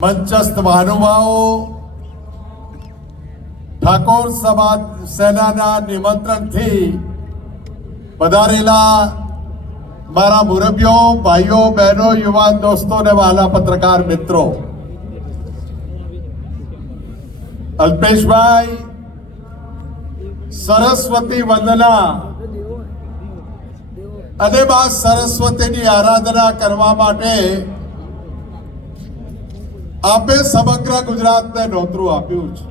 મંચસ્થ મહાનુભાવો, ઠાકોર સમાજ સેનાના નિમંત્રણથી પધારેલા મારા મુરબ્બીઓ, ભાઈઓ, બહેનો, યુવાન દોસ્તો અને વહાલા પત્રકાર મિત્રો, અલ્પેશભાઈ સરસ્વતી વંદના અને બા સરસ્વતીની આરાધના કરવા માટે આપે સમગ્ર ગુજરાતને નોતરું આપ્યું છે.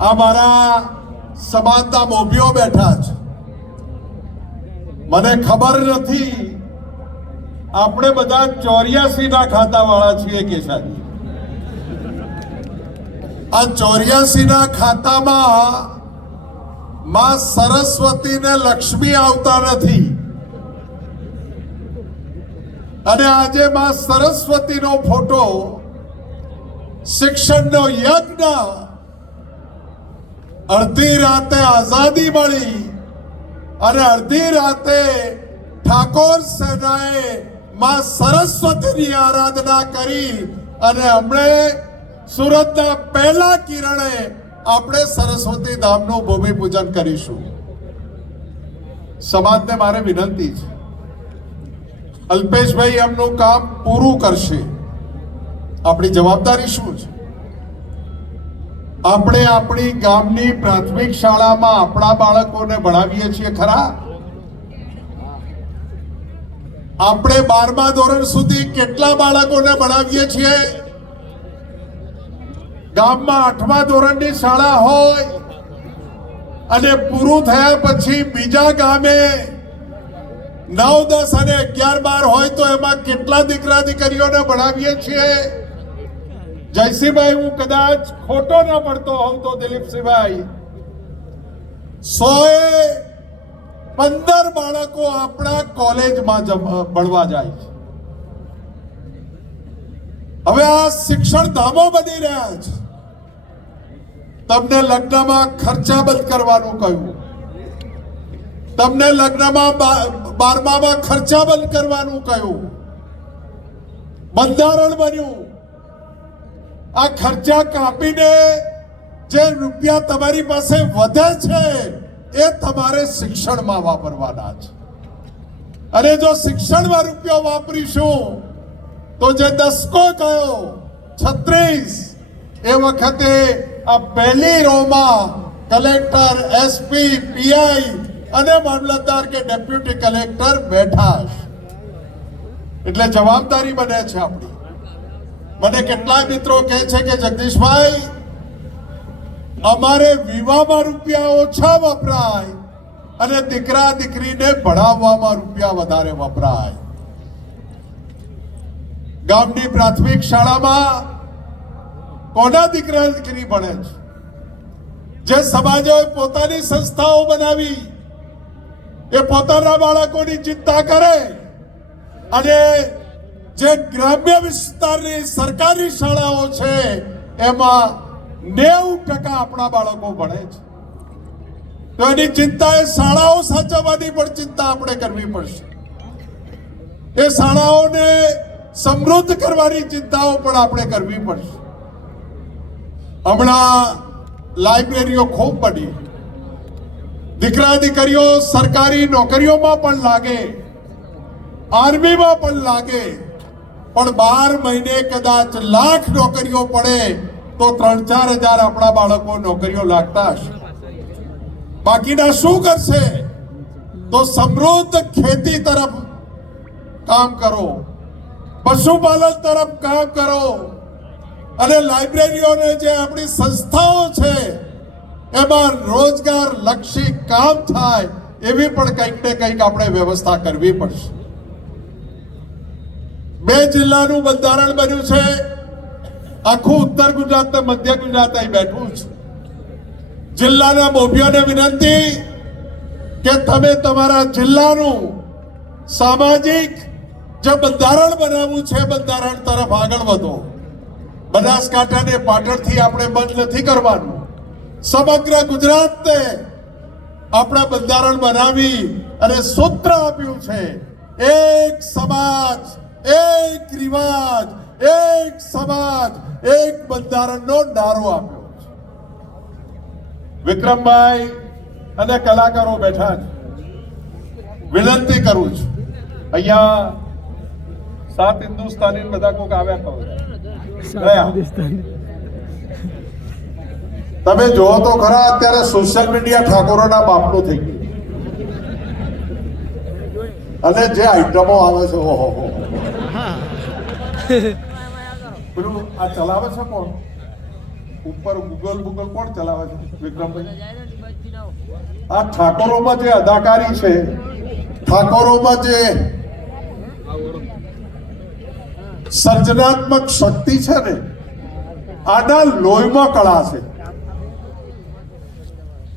આ મારા સમાજના મોભીઓ બેઠા છે. મને ખબર નથી આપણે બધા 84 ના ખાતા વાળા છીએ કે સાહેબ. આ 84 ના ખાતામાં માં સરસ્વતી ને લક્ષ્મી આવતા નથી, અને આજે માં સરસ્વતીનો ફોટો શિક્ષણનો યજ્ઞ અડધી રાતે આઝાદી મળી અને અડધી રાતે ઠાકોર સેનાએ માં સરસ્વતીની આરાધના કરી અને હમણે સુરતના પહેલા કિરણે આપણે સરસ્વતી ધામનું ભૂમિપૂજન કરીશું. સમાજને મારે વિનંતી છે, અલ્પેશભાઈ એમનું કામ પૂરું કરશે. આપણી જવાબદારી શું છે? આપણે આપણી ગામની પ્રાથમિક શાળામાં આપણા બાળકોને ભણાવીએ છીએ ખરા? આપણે 12મા ધોરણ સુધી કેટલા બાળકોને ભણાવીએ છીએ? ગામમાં 8મા ધોરણની શાળા હોય અને પૂરું થયા પછી બીજા ગામે 9, 10 અને 11, 12 હોય તો એમાં કેટલા દીકરા દીકરીઓને ભણાવીએ છીએ? જયસિંહભાઈ, હું કદાચ ખોટો ના પડતો હોઉં તો દિલીપસિંહભાઈ, 115 બાળકો આપણા કોલેજમાં ભણવા જાય છે. હવે આ શિક્ષણ ધામો બની રહ્યા છે. તમને લગ્નમાં ખર્ચા બંધ કરવાનું કહ્યું, તમને લગ્નમાં 12મામાં ખર્ચા બંધ કરવાનું કહ્યું, બંધારણ બન્યું. આ ખર્ચા કાપીને જે રૂપિયા તમારી પાસે વધે છે એ તમારે શિક્ષણમાં વાપરવાના છે. અને જો શિક્ષણમાં રૂપિયા વાપરીશું તો જે દસકો ગયો 36, એ વખતે આ પહેલી રોમાં કલેક્ટર, એસપી, પીઆઈ અને મામલતદાર કે ડેપ્યુટી કલેક્ટર બેઠા છે. એટલે જવાબદારી બને છે આપણી. મને કેટલાય મિત્રો કહે છે કે જગદીશભાઈ, અમારે વિવાહમાં રૂપિયા ઓછા વપરાય અને દીકરા દીકરીને ભણાવવામાં રૂપિયા વધારે વપરાય. ગામની પ્રાથમિક શાળામાં કોના દીકરા દીકરી ભણે છે? જે સમાજોએ પોતાની સંસ્થાઓ બનાવી, એ પોતાના બાળકોની ચિંતા કરે, અને જે ગ્રામ્ય વિસ્તારની સરકારી શાળાઓ છે એમાં 90% આપણા બાળકો ભણે છે. તો એની ચિંતા, એ શાળાઓ સાચવવાની પણ ચિંતા આપણે કરવી પડશે. એ શાળાઓને સમૃદ્ધ કરવાની ચિંતાઓ પણ આપણે કરવી પડશે. હમણાં લાઇબ્રેરીઓ ખૂબ બની, દીકરા દીકરીઓ સરકારી નોકરીઓમાં પણ લાગે, આર્મીમાં પણ લાગે, પણ 12 મહિને કદાચ લાખ નોકરીઓ પડે તો 3-4 હજાર આપણા બાળકો નોકરીઓ લાગતા હશે. બાકીના શું કરશે? તો સમૃદ્ધ ખેતી તરફ કામ કરો, પશુપાલન તરફ કામ કરો, અને લાઇબ્રેરીઓને જે આપણી સંસ્થાઓ છે એમાં રોજગાર લક્ષી કામ થાય એવી પણ કંઈક ને કંઈક આપણે વ્યવસ્થા કરવી પડશે. 2 જિલ્લાનું બંધારણ બન્યું છે. આખું ઉત્તર ગુજરાત ને મધ્ય ગુજરાત અહીં બેઠું છે. જિલ્લાના મોભીઓને વિનંતી કે તમે તમારા જિલ્લાનું સામાજિક જે બંધારણ બનાવવું છે, બંધારણ તરફ આગળ વધો. બનાસકાંઠાને પાટણથી આપણે બંધ નથી કરવાનું. સમગ્ર ગુજરાતને આપણા બંધારણ બનાવી અને સૂત્ર આપ્યું છે, એક સમાજ, એક રિવાજ, એક સમાજ એક બંધારણનો નારો આપ્યો છે. વિક્રમભાઈ અને કલાકારો બેઠા છે. વિનંતી કરું છું, અહીંયા 7 હિન્દુસ્તાની બધા કોક આવ્યા કરો તમે જોવો તો ખરા, અત્યારે સોશિયલ મીડિયા ઠાકોરોના બાપનું થઈ ગયું. અને જે આઈટમો આવે છે, ઓહો પેલું આ ચલાવે છે કોણ ઉપર? ગૂગલ કોણ ચલાવે છે? વિક્રમભાઈ. આ ઠાકોરોમાં જે અદાકારી છે, ઠાકોરોમાં જે સર્જનાત્મક શક્તિ છે ને, આના લોહીમાં કળા છે.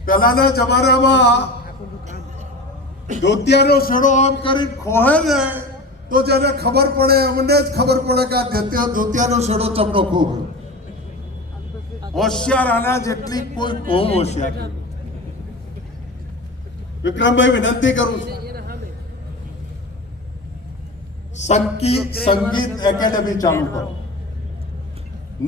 પહેલાના જમાનામાં ધોતિયાનો છેડો આમ કરી ખોહે ને તો જેને ખબર પડે એમને જ ખબર પડે કે આ ધોતિયાનો છેડો ચમનો ખોહે. હોશિયાર આના જેટલી કોઈ કોમ હોશિયાર નથી. વિક્રમભાઈ, વિનંતી કરું છું, સંગીત એકેડેમી ચાલુ કરો.